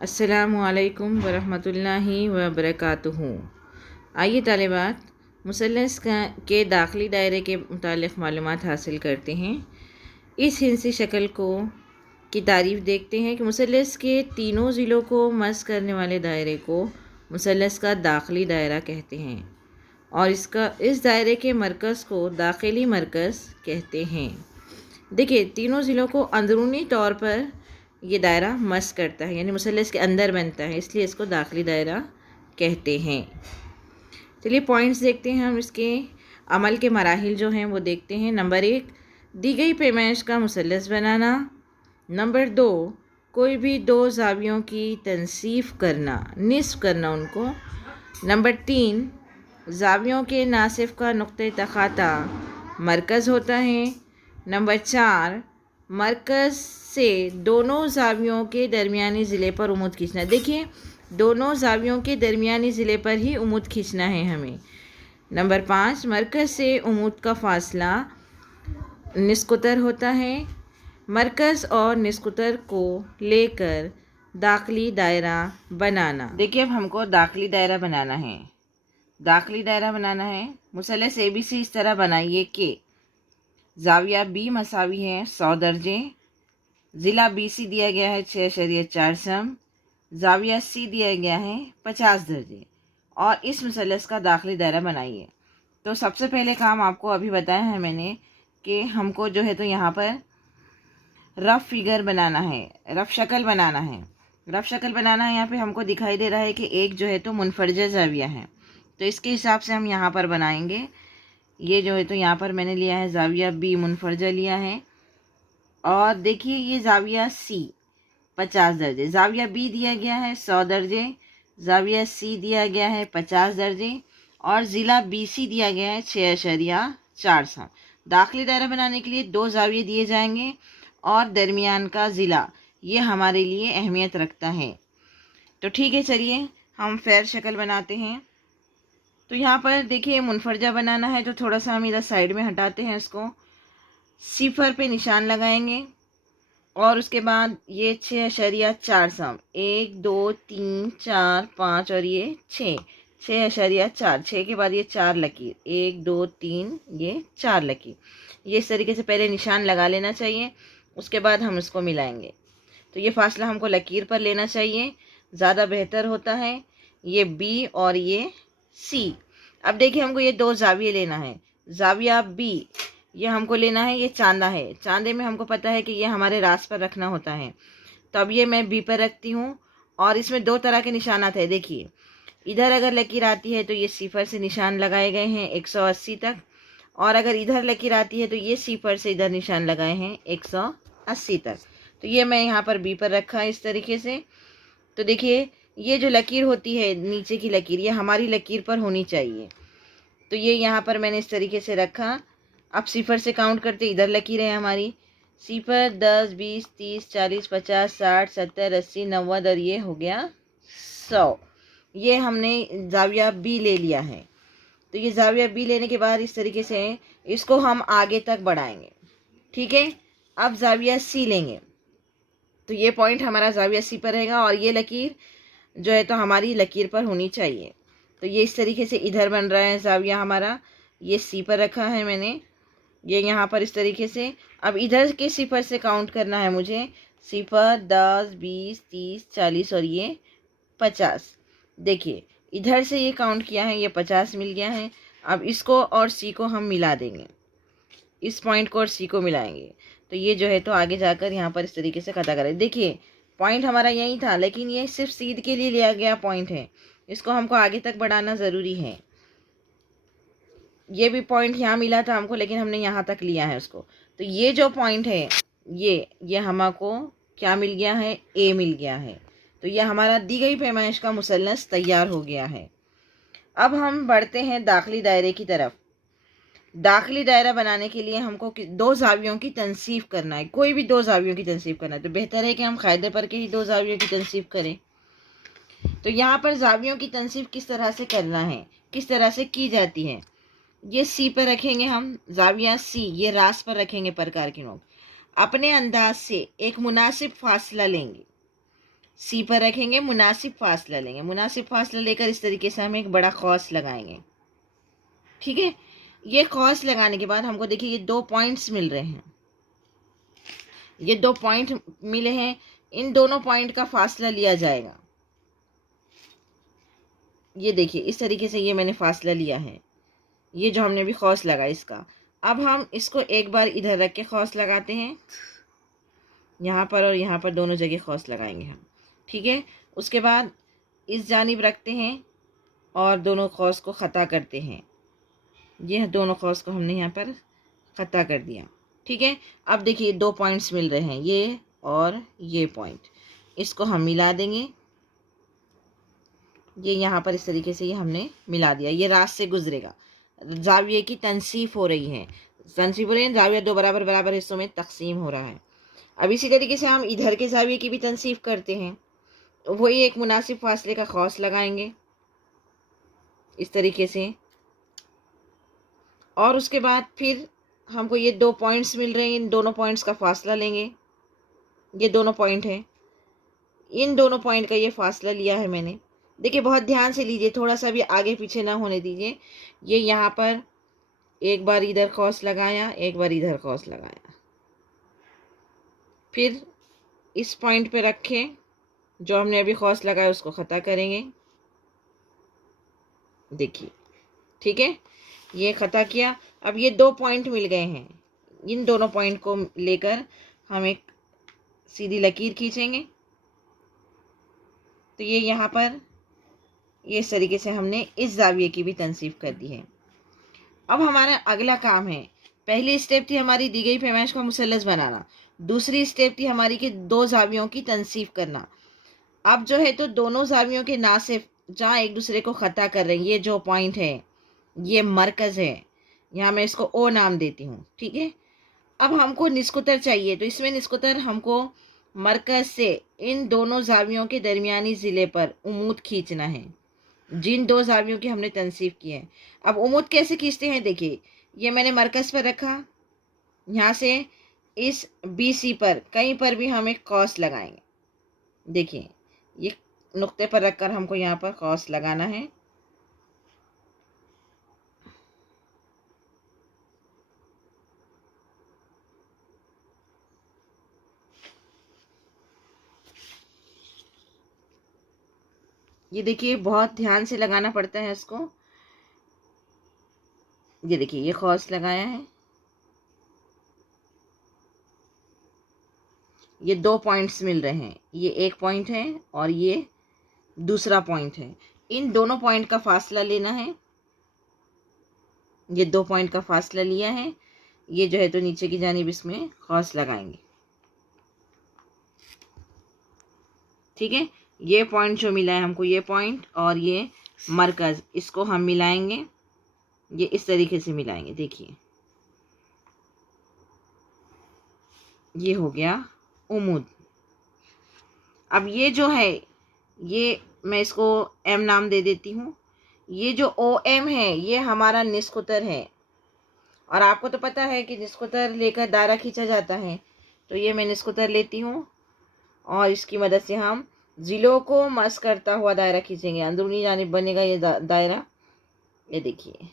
अस्सलामुअलैकुम वरहमतुल्लाहि वबरकातुहू। आइए तालिबात मुसल्लस के दाखिली दायरे के मुतालिक मालूमात हासिल करते हैं। इस हिंसी शक्ल की तारीफ़ देखते हैं कि मुसल्लस के तीनों ज़िलों को मस करने वाले दायरे को मुसल्लस का दाखिली दायरा कहते हैं और इस दायरे के मरकज़ को दाखिली मरकज़ कहते हैं। देखिए, तीनों ज़िलों को अंदरूनी तौर पर ये दायरा मस करता है, यानी मुसल्लस के अंदर बनता है, इसलिए इसको दाखिली दायरा कहते हैं। चलिए पॉइंट्स देखते हैं हम। इसके अमल के मराहिल जो हैं वो देखते हैं। नंबर 1, दी गई पैमाइश का मुसल्लस बनाना। नंबर 2, कोई भी दो ज़ावियों की तनसीफ करना, निस्फ करना उनको। नंबर 3, ज़ावियों के नासिफ का नुक्ते तख़ाता मरकज़ होता है। नंबर 4, मरकज़ से दोनों ज़ावियों के दरमियानी ज़िले पर उमुद खींचना। देखिए, दोनों ज़ावियों के दरमियानी ज़िले पर ही उमुद खींचना है हमें। नंबर 5, मरकज़ से उमुद का फ़ासला निस्कुतर होता है। मरकज़ और निस्कुतर को लेकर दाखिली दायरा बनाना। देखिए, अब हमको दाखिली दायरा बनाना है। दाखिली दायरा बनाना है। मुसल्लस ABC इस तरह बनाइए कि ज़ाविया B मसावी है 100 दर्जे, ज़िला BC दिया गया है 6.4 सम, ज़ाविया C दिया गया है 50 दर्जे और इस मुसल्लस का दाखिली दायरा बनाइए। तो सबसे पहले काम आपको अभी बताया है मैंने कि हमको जो है तो यहाँ पर रफ़ फिगर बनाना है, रफ़ शक्ल बनाना है। रफ़ शक्ल बनाना है, यहाँ पे हमको दिखाई दे रहा है कि एक जो है तो मुनफरजा ज़ाविया है, तो इसके हिसाब से हम यहाँ पर बनाएंगे। ये जो है तो यहाँ पर मैंने लिया है ज़ाविया B मुनफरजा लिया है और देखिए ये ज़ाविया C 50 दर्जे, ज़ाविया B दिया गया है 100 दर्जे, ज़ाविया C दिया गया है 50 दर्जे और ज़िला BC दिया गया है 6.4 सम। दाखिली दायरा बनाने के लिए दो ज़ाविये दिए जाएंगे और दरमियान का ज़िला, ये हमारे लिए अहमियत रखता है। तो ठीक है, चलिए हम फेर शक्ल बनाते हैं। तो यहाँ पर देखिए मुनफरजा बनाना है, तो थोड़ा सा हम इधर साइड में हटाते हैं इसको। सिफर पे निशान लगाएंगे और उसके बाद ये 6.4 सम, 1 2 3 4 5 और ये 6.4, 6 के बाद ये 4 लकीर, 1 2 3, ये 4 लकीर, ये इस तरीके से पहले निशान लगा लेना चाहिए। उसके बाद हम इसको मिलाएंगे। तो ये फासला हमको लकीर पर लेना चाहिए, ज़्यादा बेहतर होता है। ये B और ये C। अब देखिए हमको ये दो ज़ाविये लेना है। ज़ाविया B ये हमको लेना है, ये चांदा है। चांदे में हमको पता है कि ये हमारे रास पर रखना होता है, तो अब ये मैं B पर रखती हूँ और इसमें दो तरह के निशानात है। देखिए, इधर अगर लकीर आती है तो ये सिफर से निशान लगाए गए हैं 180 तक, और अगर इधर लकीर आती है तो ये सिफर से इधर निशान लगाए हैं 180 तक। तो ये मैं यहाँ पर B पर रखा है इस तरीके से। तो देखिए, ये जो लकीर होती है नीचे की लकीर, ये हमारी लकीर पर होनी चाहिए। तो ये यहाँ पर मैंने इस तरीके से रखा। अब सिफर से काउंट करते, इधर लकीर है हमारी, सिफर 10 20 30 40 50 60 70 80 90 और ये हो गया 100। ये हमने ज़ाविया B ले लिया है। तो ये ज़ाविया B लेने के बाद इस तरीके से इसको हम आगे तक बढ़ाएंगे। ठीक है, अब ज़ाविया C लेंगे, तो ये पॉइंट हमारा ज़ाविया C पर रहेगा और ये लकीर जो है तो हमारी लकीर पर होनी चाहिए। तो ये इस तरीके से इधर बन रहा है ज़ाविया हमारा, ये C पर रखा है मैंने, ये यहाँ पर इस तरीके से। अब इधर के सिफर से काउंट करना है मुझे, सिफर 10 20 30 40 और ये 50। देखिए, इधर से ये काउंट किया है, ये 50 मिल गया है। अब इसको और C को हम मिला देंगे, इस पॉइंट को और C को मिलाएंगे, तो ये जो है तो आगे जाकर यहाँ पर इस तरीके से खता करें। देखिए, पॉइंट हमारा यही था, लेकिन ये सिर्फ सीध के लिए लिया गया पॉइंट है, इसको हमको आगे तक बढ़ाना ज़रूरी है। ये भी पॉइंट यहाँ मिला था हमको, लेकिन हमने यहाँ तक लिया है उसको। तो ये जो पॉइंट है ये हमको क्या मिल गया है, A मिल गया है। तो ये हमारा दी गई पैमाइश का मुसल्लस तैयार हो गया है। अब हम बढ़ते हैं दाखिली दायरे की तरफ। दाखिली दायरा बनाने के लिए हमको दो ज़ावियों की तनसीफ करना है, कोई भी दो ज़ावियों की तनसीफ करना है। तो बेहतर है कि हम कायदे पर के ही दो ज़ावियों की तनसीफ करें। तो यहाँ पर ज़ावियों की तनसीफ किस तरह से करना है, किस तरह से की जाती है। ये C पर रखेंगे हम, ज़ाविया C ये रास पर रखेंगे प्रकार की नोक, अपने अंदाज से एक मुनासिब फासला लेंगे। सी पर रखेंगे, मुनासिब फासला लेंगे। मुनासिब फासला लेकर इस तरीके से हम एक बड़ा कौस लगाएंगे। ठीक है, ये कौस लगाने के बाद हमको देखिए ये 2 पॉइंट्स मिल रहे हैं। ये 2 पॉइंट मिले हैं, इन दोनों पॉइंट का फासला लिया जाएगा। ये देखिए इस तरीके से ये मैंने फासला लिया है, ये जो हमने अभी खौस लगा इसका। अब हम इसको एक बार इधर रख के खौस लगाते हैं, यहाँ पर और यहाँ पर दोनों जगह खौस लगाएंगे हम। ठीक है, उसके बाद इस जानिब रखते हैं और दोनों खौस को ख़ता करते हैं। ये दोनों खौस को हमने यहाँ पर ख़ता कर दिया। ठीक है, अब देखिए 2 पॉइंट्स मिल रहे हैं, ये और ये पॉइंट, इसको हम मिला देंगे। ये यहाँ पर इस तरीके से ये हमने मिला दिया, ये रात से गुजरेगा। जाविये की तनसीफ हो रही है, तनसीफ हो रही है, जाविया 2 बराबर बराबर हिस्सों में तकसीम हो रहा है। अब इसी तरीके से हम इधर के जाविये की भी तनसीफ करते हैं, वही एक मुनासिब फासले का खौस लगाएंगे इस तरीके से। और उसके बाद फिर हमको ये 2 पॉइंट्स मिल रहे हैं, इन दोनों पॉइंट्स का फासला लेंगे। ये दोनों पॉइंट हैं, इन दोनों पॉइंट का ये फासला लिया है मैंने। देखिए बहुत ध्यान से लीजिए, थोड़ा सा भी आगे पीछे ना होने दीजिए। ये यहाँ पर एक बार इधर कौस लगाया, एक बार इधर कौस लगाया, फिर इस पॉइंट पे रखें, जो हमने अभी कौस लगाया उसको ख़ता करेंगे। देखिए ठीक है, ये ख़ता किया। अब ये 2 पॉइंट मिल गए हैं, इन दोनों पॉइंट को लेकर हम एक सीधी लकीर खींचेंगे। तो ये यहाँ पर ये इस तरीके से हमने इस जाविये की भी तनसीफ कर दी है। अब हमारा अगला काम है, पहली स्टेप थी हमारी दी गई पैमाइश का मुसल्लस बनाना, दूसरी स्टेप थी हमारी कि 2 जावियों की तनसीफ करना। अब जो है तो दोनों जावियों के नासिफ जहाँ एक दूसरे को ख़ता कर रहे हैं, ये जो पॉइंट है ये मरकज़ है, यहाँ मैं इसको ओ नाम देती हूँ। ठीक है, अब हमको निस्कुतर चाहिए, तो इसमें निस्कुतर हमको मरकज़ से इन दोनों जावियों के दरमियानी ज़िले पर उमूद खींचना है, जिन 2 जावियों की हमने तनसीफ की है। अब उमूद कैसे खींचते हैं, देखिए ये मैंने मरकज़ पर रखा, यहाँ से इस BC पर कहीं पर भी हम एक कौस लगाएंगे। देखिए ये नुक्ते पर रखकर हमको यहाँ पर कौस लगाना है। ये देखिए बहुत ध्यान से लगाना पड़ता है इसको। ये देखिए ये कौस लगाया है, ये 2 पॉइंट्स मिल रहे हैं, ये एक पॉइंट है और ये दूसरा पॉइंट है। इन दोनों पॉइंट का फासला लेना है, ये 2 पॉइंट का फासला लिया है। ये जो है तो नीचे की जानिब इसमें कौस लगाएंगे। ठीक है, ये पॉइंट जो मिला है हमको, ये पॉइंट और ये मरकज़, इसको हम मिलाएंगे, ये इस तरीके से मिलाएंगे। देखिए ये हो गया उमूद। अब ये जो है ये मैं इसको M नाम दे देती हूँ। ये जो OM है ये हमारा निस्कुतर है, और आपको तो पता है कि निस्कुतर लेकर दायरा खींचा जाता है। तो ये मैं निस्कुतर लेती हूँ और इसकी मदद से हम ज़िलों को मस करता हुआ दायरा खींचेंगे। अंदरूनी जानिब बनेगा ये दायरा, ये देखिए।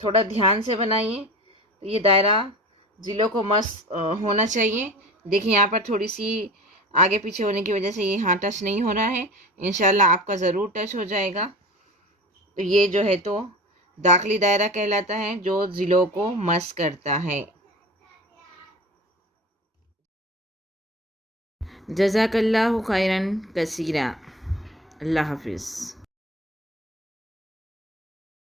थोड़ा ध्यान से बनाइए, तो ये दायरा ज़िलों को मस होना चाहिए। देखिए यहाँ पर थोड़ी सी आगे पीछे होने की वजह से ये यहाँ टच नहीं हो रहा है, इंशाल्लाह आपका ज़रूर टच हो जाएगा। तो ये जो है तो दाखिली दायरा कहलाता है, जो ज़िलों को मस करता है। जज़ाकल्लाहु खैरन कसीरा। अल्लाह हाफिज़।